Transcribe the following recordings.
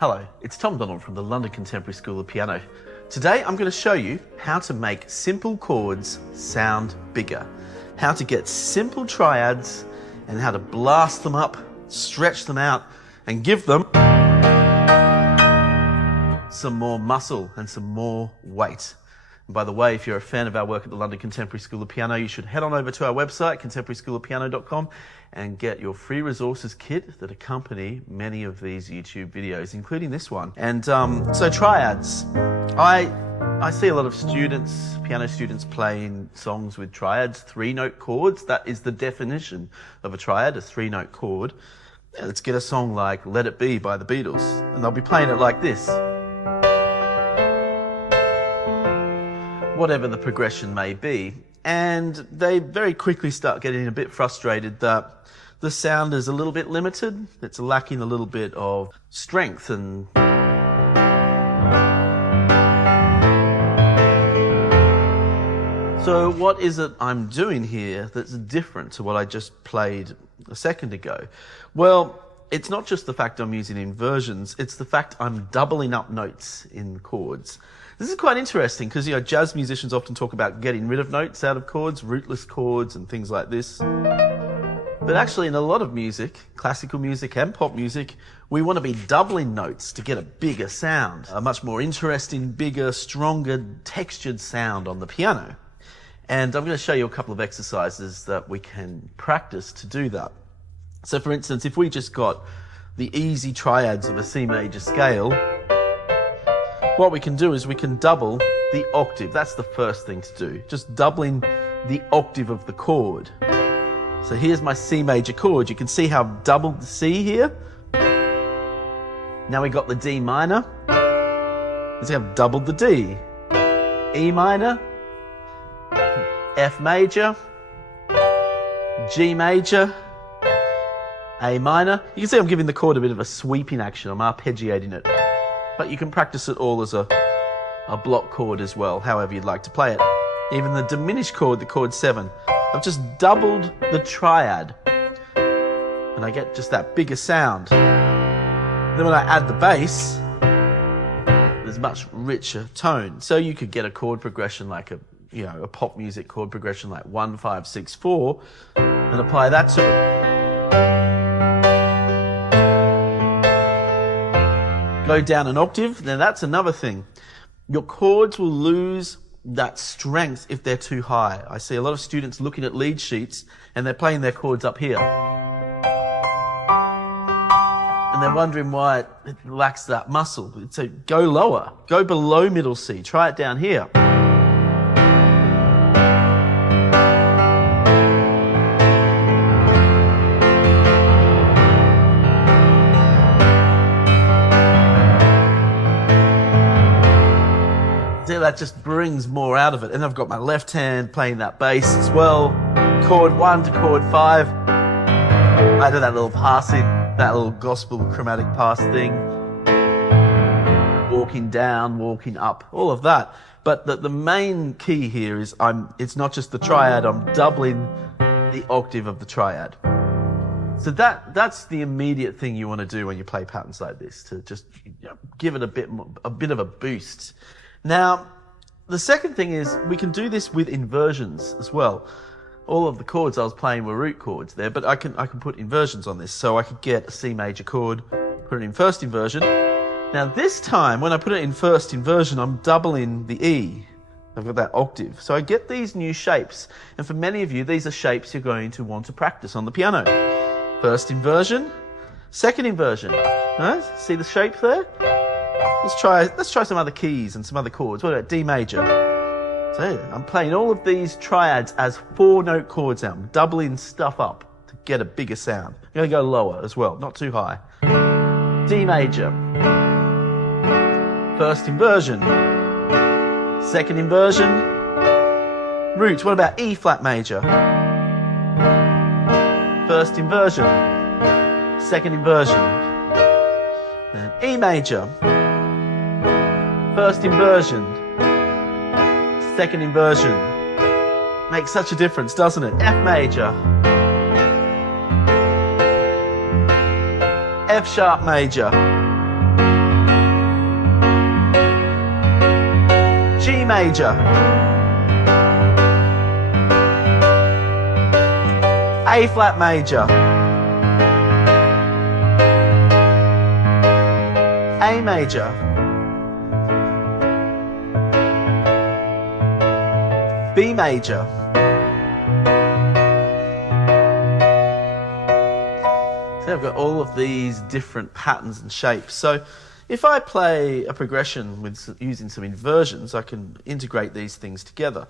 Hello, it's Tom Donald from the London Contemporary School of Piano. Today I'm going to show you how to make simple chords sound bigger, how to get simple triads and how to blast them up, stretch them out and give them some more muscle and some more weight. And by the way, if you're a fan of our work at the London Contemporary School of Piano, you should head on over to our website, contemporaryschoolofpiano.com, and get your free resources kit that accompany many of these YouTube videos, including this one. And so triads. I see a lot of students, piano students, playing songs with triads, 3-note chords. That is the definition of a triad, a 3-note chord. Yeah, let's get a song like Let It Be by the Beatles, and they'll be playing it like this. Whatever the progression may be, and they very quickly start getting a bit frustrated that the sound is a little bit limited, it's lacking a little bit of strength and so what is it I'm doing here that's different to what I just played a second ago? Well, it's not just the fact I'm using inversions, it's the fact I'm doubling up notes in chords. This is quite interesting because, jazz musicians often talk about getting rid of notes out of chords, rootless chords and things like this. But actually in a lot of music, classical music and pop music, we want to be doubling notes to get a bigger sound, a much more interesting, bigger, stronger, textured sound on the piano. And I'm going to show you a couple of exercises that we can practice to do that. So for instance, if we just got the easy triads of a C major scale, what we can do is we can double the octave. That's the first thing to do, just doubling the octave of the chord. So here's my C major chord. You can see how I've doubled the C here. Now we got the D minor. You see I've doubled the D. E minor, F major, G major, A minor. You can see I'm giving the chord a bit of a sweeping action. I'm arpeggiating it. But you can practice it all as a block chord as well, however you'd like to play it. Even the diminished chord, the chord 7, I've just doubled the triad and I get just that bigger sound. Then when I add the bass, there's much richer tone. So you could get a chord progression like a pop music chord progression like 1, 5, 6, 4 and apply that to it. Go down an octave, now that's another thing. Your chords will lose that strength if they're too high. I see a lot of students looking at lead sheets and they're playing their chords up here. And they're wondering why it lacks that muscle. So go lower, go below middle C, try it down here. That just brings more out of it. And I've got my left hand playing that bass as well. Chord 1 to chord 5. I do that little passing, that little gospel chromatic pass thing. Walking down, walking up, all of that. But the main key here is it's not just the triad, I'm doubling the octave of the triad. So that's the immediate thing you want to do when you play patterns like this, to just give it a bit of a boost. Now, the second thing is we can do this with inversions as well. All of the chords I was playing were root chords there, but I can put inversions on this. So I could get a C major chord, put it in first inversion. Now this time, when I put it in first inversion, I'm doubling the E. I've got that octave. So I get these new shapes. And for many of you, these are shapes you're going to want to practice on the piano. First inversion, second inversion. Right? See the shape there? Let's try some other keys and some other chords. What about D major? So I'm playing all of these triads as 4-note chords now. I'm doubling stuff up to get a bigger sound. I'm going to go lower as well, not too high. D major. First inversion. Second inversion. Root. What about E flat major? First inversion. Second inversion. Then E major. First inversion, second inversion. Makes such a difference, doesn't it? F major, F sharp major, major, A flat major, A major, B major, so I've got all of these different patterns and shapes. So if I play a progression with using some inversions, I can integrate these things together.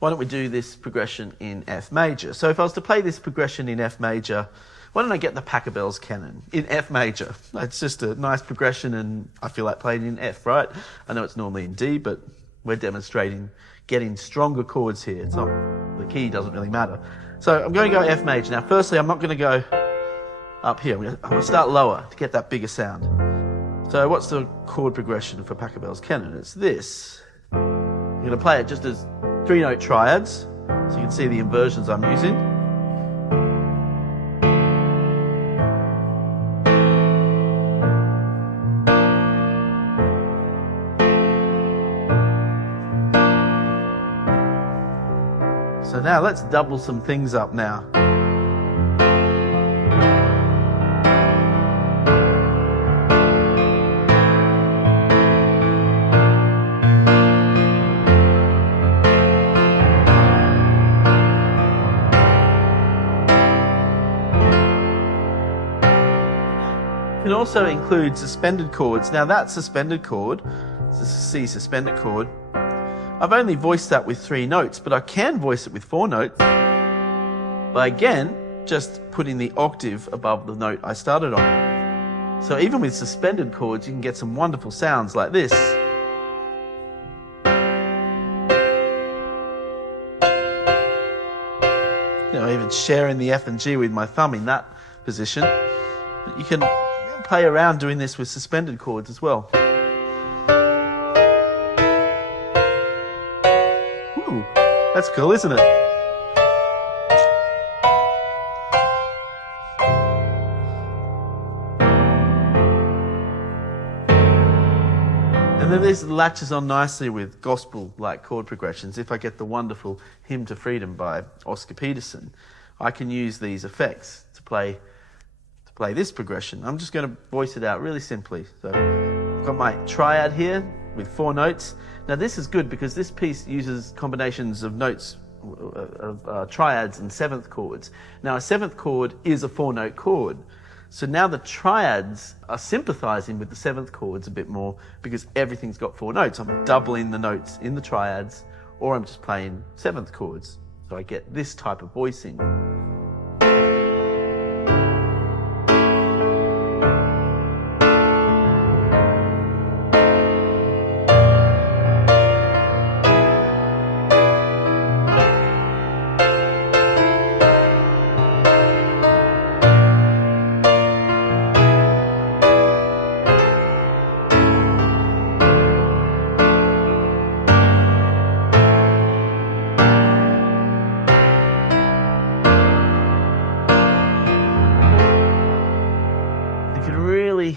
Why don't we do this progression in F major? So if I was to play this progression in F major, why don't I get the Pachelbel's canon in F major? It's just a nice progression and I feel like playing in F, right? I know it's normally in D, but we're demonstrating getting stronger chords here. It's not, the key doesn't really matter. So I'm going to go F major. Now firstly, I'm not going to go up here. I'm going to start lower to get that bigger sound. So what's the chord progression for Pachelbel's canon? It's this. I'm going to play it just as 3-note triads, so you can see the inversions I'm using. So now let's double some things up now. Can also include suspended chords. Now that suspended chord, it's a C suspended chord, I've only voiced that with 3 notes, but I can voice it with 4 notes by again just putting the octave above the note I started on. So even with suspended chords you can get some wonderful sounds like this. You know, even sharing the F and G with my thumb in that position. But you can play around doing this with suspended chords as well. Ooh, that's cool, isn't it? And then this latches on nicely with gospel-like chord progressions. If I get the wonderful Hymn to Freedom by Oscar Peterson, I can use these effects to play this progression. I'm just going to voice it out really simply. So I've got my triad here with 4 notes. Now this is good because this piece uses combinations of notes, of triads and 7th chords. Now a 7th chord is a 4-note chord. So now the triads are sympathizing with the 7th chords a bit more because everything's got 4 notes. I'm doubling the notes in the triads, or I'm just playing 7th chords. So I get this type of voicing.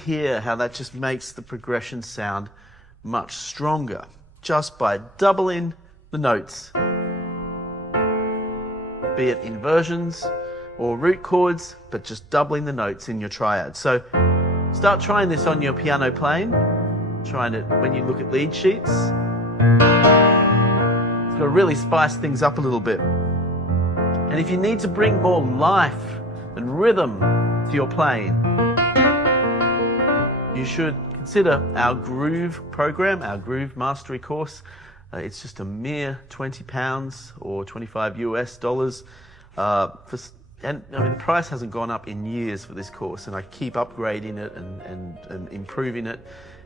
Hear how that just makes the progression sound much stronger just by doubling the notes, be it inversions or root chords, but just doubling the notes in your triad. So start trying this on your piano playing, trying it when you look at lead sheets. It's got to really spice things up a little bit. And if you need to bring more life and rhythm to your playing, you should consider our Groove program, our Groove Mastery course. It's just a mere £20 or $25 US. And I mean, the price hasn't gone up in years for this course, and I keep upgrading it and improving it.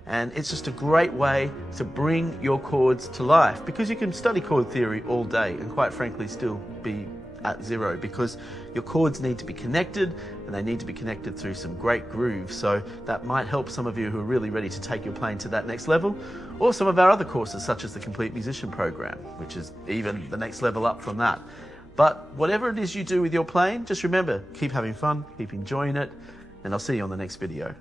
And it's just a great way to bring your chords to life, because you can study chord theory all day and quite frankly still be at zero, because your chords need to be connected, and they need to be connected through some great grooves. So that might help some of you who are really ready to take your playing to that next level, or some of our other courses such as the Complete Musician program, which is even the next level up from that. But whatever it is you do with your playing, just remember, keep having fun, keep enjoying it, and I'll see you on the next video.